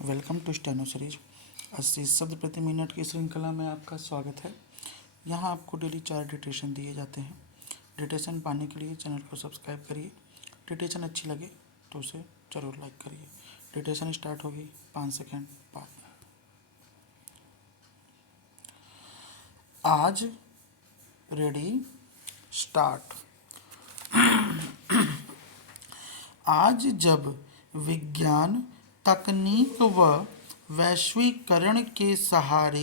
Welcome to steno series 80 शब्द प्रति minute की श्रृंखला में आपका स्वागत है। यहाँ आपको डेली 4 डिटेशन दिए जाते हैं। डिटेशन पाने के लिए चैनल को सब्सक्राइब करिए। डिटेशन अच्छी लगे तो उसे ज़रूर लाइक करिए। डिटेशन स्टार्ट होगी 5 सेकेंड बाद। आज रेडी स्टार्ट। आज जब विज्ञान, तकनीक व वैश्वीकरण के सहारे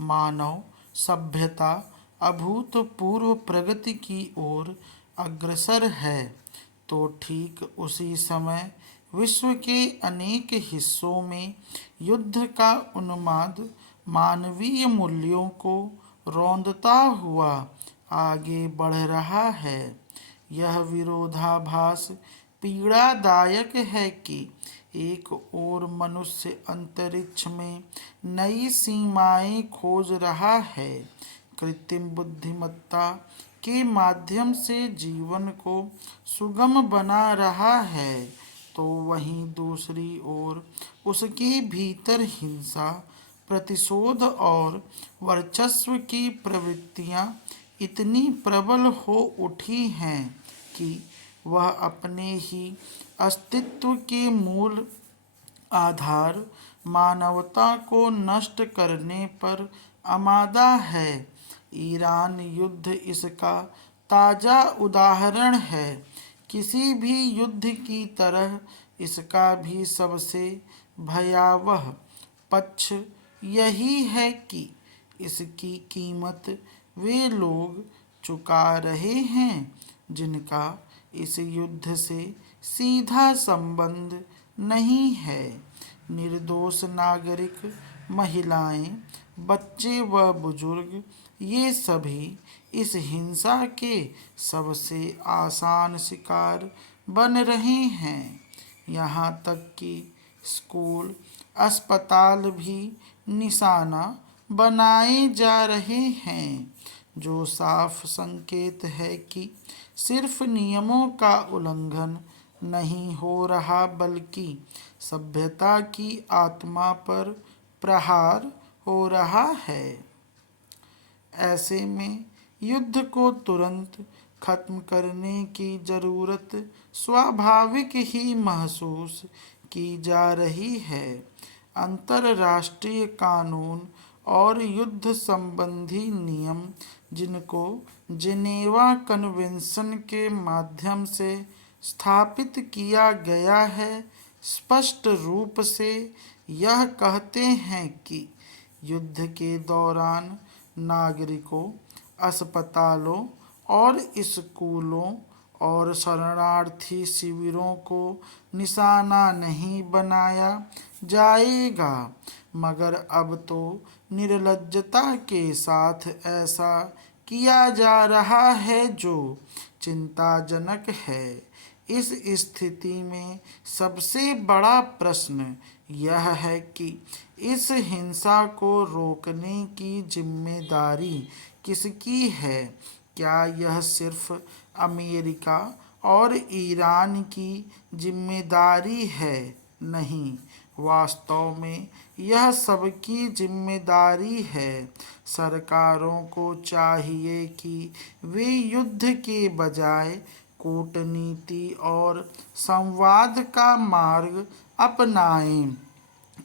मानव सभ्यता अभूतपूर्व प्रगति की ओर अग्रसर है, तो ठीक उसी समय विश्व के अनेक हिस्सों में युद्ध का उन्माद मानवीय मूल्यों को रौंदता हुआ आगे बढ़ रहा है। यह विरोधाभास पीड़ादायक है कि एक ओर मनुष्य अंतरिक्ष में नई सीमाएं खोज रहा है, कृत्रिम बुद्धिमत्ता के माध्यम से जीवन को सुगम बना रहा है, तो वहीं दूसरी ओर उसके भीतर हिंसा, प्रतिशोध और वर्चस्व की प्रवृत्तियां इतनी प्रबल हो उठी हैं कि वह अपने ही अस्तित्व के मूल आधार मानवता को नष्ट करने पर आमादा है। ईरान युद्ध इसका ताज़ा उदाहरण है। किसी भी युद्ध की तरह इसका भी सबसे भयावह पक्ष यही है कि इसकी कीमत वे लोग चुका रहे हैं जिनका इस युद्ध से सीधा संबंध नहीं है। निर्दोष नागरिक, महिलाएं, बच्चे व बुजुर्ग, ये सभी इस हिंसा के सबसे आसान शिकार बन रहे हैं। यहाँ तक कि स्कूल, अस्पताल भी निशाना बनाए जा रहे हैं, जो साफ संकेत है कि सिर्फ नियमों का उल्लंघन नहीं हो रहा बल्कि सभ्यता की आत्मा पर प्रहार हो रहा है। ऐसे में युद्ध को तुरंत खत्म करने की जरूरत स्वाभाविक ही महसूस की जा रही है। अंतर्राष्ट्रीय कानून और युद्ध संबंधी नियम, जिनको जिनेवा कन्वेंशन के माध्यम से स्थापित किया गया है, स्पष्ट रूप से यह कहते हैं कि युद्ध के दौरान नागरिकों, अस्पतालों और स्कूलों और शरणार्थी शिविरों को निशाना नहीं बनाया जाएगा, मगर अब तो निर्लज्जता के साथ ऐसा किया जा रहा है, जो चिंताजनक है। इस स्थिति में सबसे बड़ा प्रश्न यह है कि इस हिंसा को रोकने की जिम्मेदारी किसकी है? क्या यह सिर्फ अमेरिका और ईरान की जिम्मेदारी है? नहीं, वास्तव में यह सबकी जिम्मेदारी है। सरकारों को चाहिए कि वे युद्ध के बजाय कूटनीति और संवाद का मार्ग अपनाएं,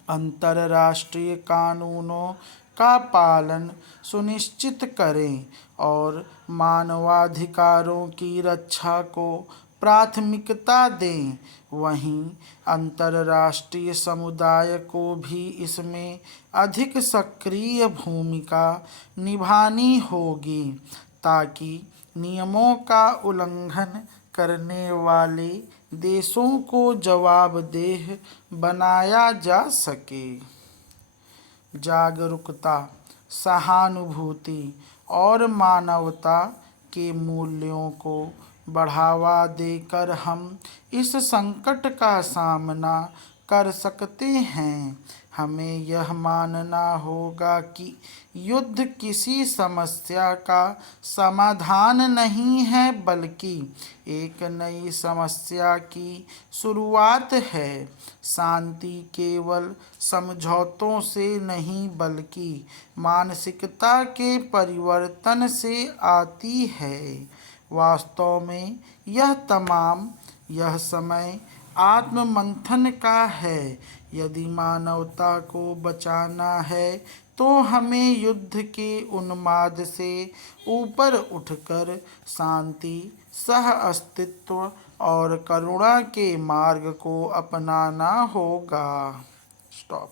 अंतर्राष्ट्रीय कानूनों का पालन सुनिश्चित करें और मानवाधिकारों की रक्षा को प्राथमिकता दें। वहीं अंतर्राष्ट्रीय समुदाय को भी इसमें अधिक सक्रिय भूमिका निभानी होगी, ताकि नियमों का उल्लंघन करने वाले देशों को जवाबदेह बनाया जा सके। जागरूकता, सहानुभूति और मानवता के मूल्यों को बढ़ावा देकर हम इस संकट का सामना कर सकते हैं। हमें यह मानना होगा कि युद्ध किसी समस्या का समाधान नहीं है, बल्कि एक नई समस्या की शुरुआत है। शांति केवल समझौतों से नहीं, बल्कि मानसिकता के परिवर्तन से आती है। वास्तव में यह समय आत्म मंथन का है। यदि मानवता को बचाना है तो हमें युद्ध के उन्माद से ऊपर उठकर शांति, सह अस्तित्व और करुणा के मार्ग को अपनाना होगा। स्टॉप।